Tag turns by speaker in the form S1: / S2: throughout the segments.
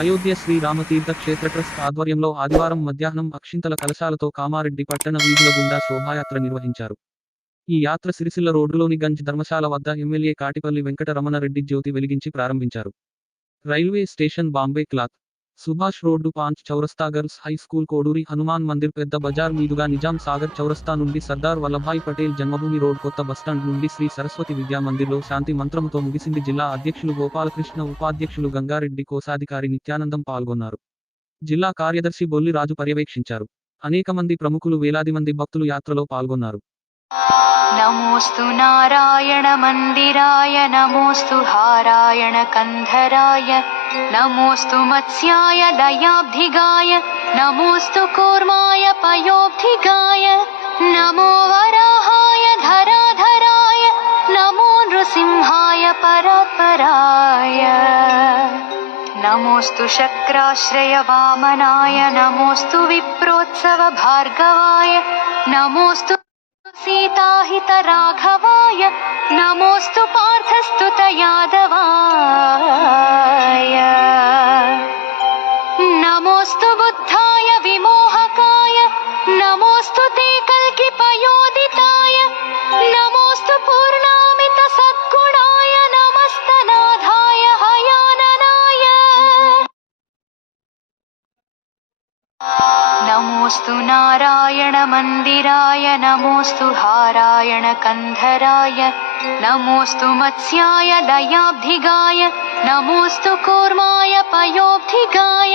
S1: అయోధ్య శ్రీ రామతీర్థ క్షేత్ర ట్రస్ట్ ఆధ్వర్యంలో ఆదివారం మధ్యాహ్నం అక్షింతల కలశాలతో కామారెడ్డి పట్టణ వీధుల గుండా శోభాయాత్ర నిర్వహించారు. ఈ యాత్ర సిరిసిల్ల రోడ్డులోని గంజ్ ధర్మశాల వద్ద ఎమ్మెల్యే కాటిపల్లి వెంకట రమణారెడ్డి జ్యోతి వెలిగించి ప్రారంభించారు. Railway station Bombay cloth Subhash road Panch Chowrasta girls high school Koduri Hanuman Mandir Pedda Bazar మీదుగా నిజాం సాగర్ చౌరస్తా నుండి సర్దార్ వల్లభాయ్ పటేల్ జన్మభూమి రోడ్ కొత్త బస్టాండ్ నుండి శ్రీ సరస్వతి విద్యా మందిర్లో శాంతి మంత్రంతో ముగిసింది జిల్లా అధ్యక్షులు గోపాలకృష్ణ ఉపాధ్యక్షులు గంగారెడ్డి కోశాధికారి నిత్యానందం పాల్గొన్నారు. జిల్లా కార్యదర్శి బొల్లి రాజు పర్యవేక్షించారు. అనేక మంది ప్రముఖులు వేలాది మంది భక్తులు యాత్రలో పాల్గొన్నారు.
S2: नमोऽस्तु नारायणमन्दिराय नमोऽस्तु हारायणकन्धराय नमोऽस्तु मत्स्याय दयाब्धिगाय नमोऽस्तु कूर्माय पयोब्धिगाय नमो वराहाय धराधराय नमो नृसिंहाय परात्पराय। नमोऽस्तु शक्राश्रयवामनाय नमोऽस्तु विप्रोत्सवभार्गवाय नमोऽस्तु सीताहितराघवाय नमोऽस्तु पार्थस्तुतयादवाय। नमोऽस्तु बुद्धाय विमोहकाय नमोऽस्तु ते कल्किपयोदिताय नमोऽस्तु पूर्णामितसद्गुणाय नमस्तनाथाय हयाननाय। नमोऽस्तु नारायणमन्दिराय नमोऽस्तु हारायणकन्धराय नमोऽस्तु मत्स्याय दयाब्धिगाय नमोऽस्तु कूर्माय पयोब्धिगाय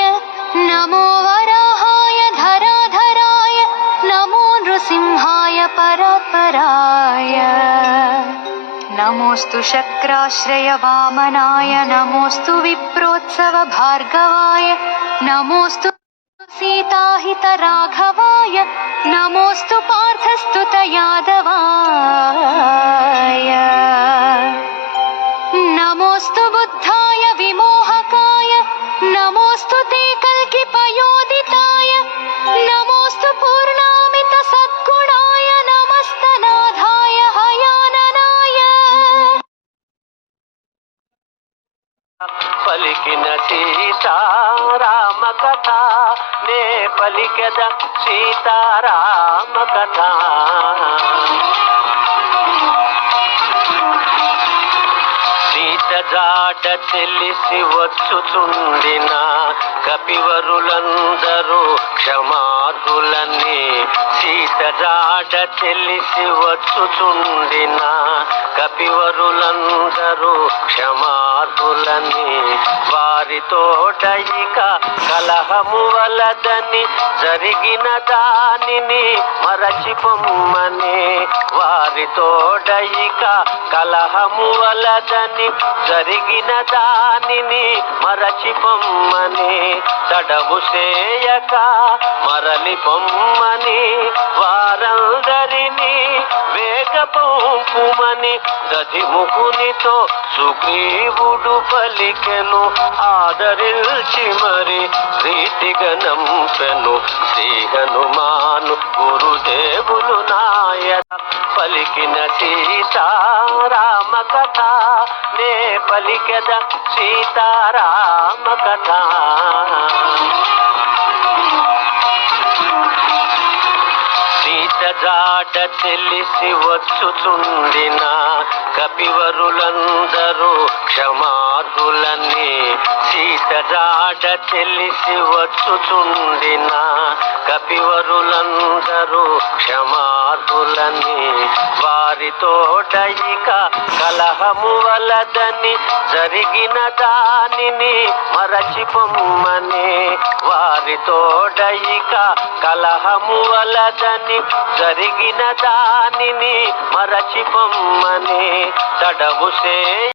S2: नमो वराहाय धराधराय नमो नृसिंहाय परात्पराय। नमोऽस्तु शक्राश्रयवामनाय नमोऽस्तु विप्रोत्सवभार्गवाय नमोऽस्तु सीताहितराघवाय नमोऽस्तु पार्थस्तुत यादवाय नमोऽस्तु बुद्धाय विमोहकाय नमोऽस्तु ते कल्किपयोदिताय नमोऽस्तु पूर्णामित सद्गुणाय हयाननाय।
S3: नाधाय सीता సీతారామ కథ నే పలికెద సీతారామ కథ. సీత జాడ తెలిసి వచ్చుచుండినా కపివరులందరూ క్షమార్హులని సీతరాట తెలిసి వచ్చుచుండిన కపివరులందరూ క్షమార్థులని వారితోట ఇక కలహము వలదని జరిగిన దానిని మరచిపొమ్మని వారితోడయిక కలహము వలదని జరిగిన దానిని మరచిపొమ్మని తడవు చేయక మరలి పొమ్మని వారందరినీ వేగపంపుమని దధిముఖునితో సుగ్రీవుడు పలికెను ఆదరించి మరి ప్రీతిగా నంపెను. శ్రీ హనుమాను గురుదేవులు నాయన పలికిన సీతారామ కథ నే పలికెద సీతారామ కథ. సీత జాడ తెలిసి వచ్చుచుండిన కపివరులందరూ క్షమార్హులని సీతరాట తెలిసి వచ్చుచుండిన కపివరులందరూ క్షమార్హులని వారితోడయిక కలహము వలదని జరిగిన దానిని మరచిపొమ్మని. వారితోడయిక కలహము వలదని జరిగిన దానిని మరచిపొమ్మని. తడవు